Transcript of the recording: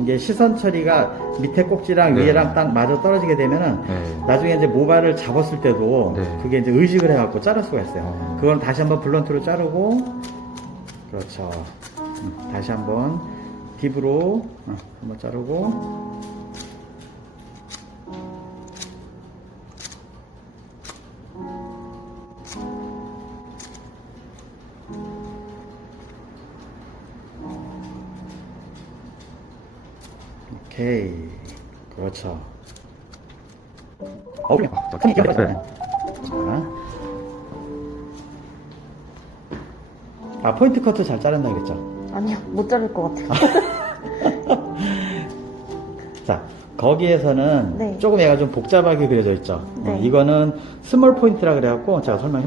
이게 시선 처리가 밑에 꼭지랑 네. 위에랑 딱 맞아 떨어지게 되면은 네. 나중에 이제 모발을 잡았을 때도 네. 그게 이제 의식을 해갖고 자를 수가 있어요. 어. 그건 다시 한번 블런트로 자르고 그렇죠. 음, 다시 한번 딥으로 어, 한번 자르고 오케이 그렇죠. 어, 그래. 자, 큰이 끼워요 아, 포인트 커트 잘 자른다 그랬죠? 아니요, 못 자를 것 같아요. 자, 거기에서는 네. 조금 얘가 좀 복잡하게 그려져 있죠? 어, 네. 이거는 스몰 포인트라 그래갖고 제가 설명해